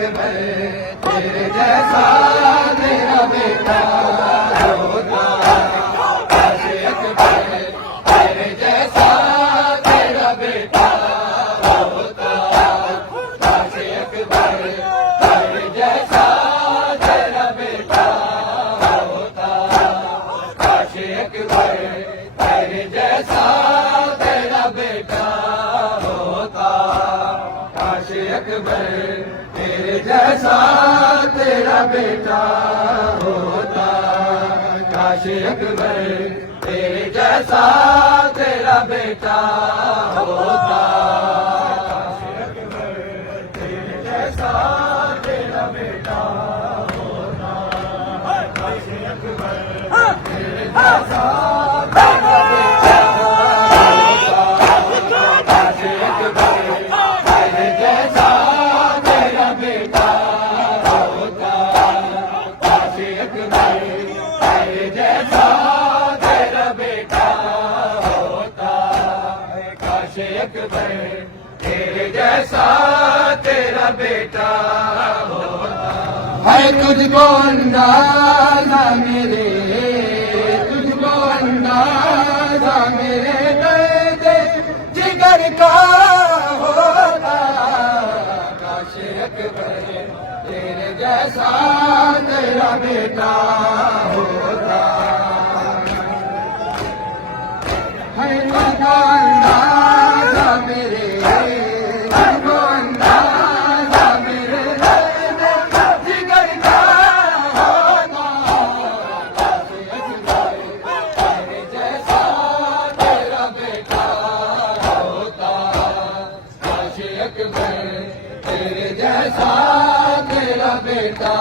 अकबर तेरे जैसा मेरा बेटा होता, काश अकबर तेरे जैसा तेरा बेटा होता, काश अकबर तेरे जैसा तेरा बेटा होता, काश अकबर तेरे जैसा तेरा बेटा होता, काश अकबर तेरे जैसा तेरा बेटा होता, काश अकबर तेरे जैसा तेरा बेटा होता, काश अकबर तेरे जैसा तेरा बेटा होता, काश अकबर तेरे जैसा तेरा बेटा होता, काश अकबर तेरे जैसा तेरा बेटा होता, काश अकबर तेरे जैसा तेरा बेटा होता, काश अकबर तेरे जैसा तेरा बेटा होता। है तुझको अंदाजा मेरे, तुझको अंदाजा मेरे दर्द जिगर का होता, काश अकबर तेरे जैसा तेरा बेटा होता। है तुझको अंदाजा मेरे, तुझको अंदाजा मेरे दर्द जिगर का होता, काश अकबर तेरे जैसा तेरा बेटा होता, काश अकबर तेरे जैसा तेरा बेटा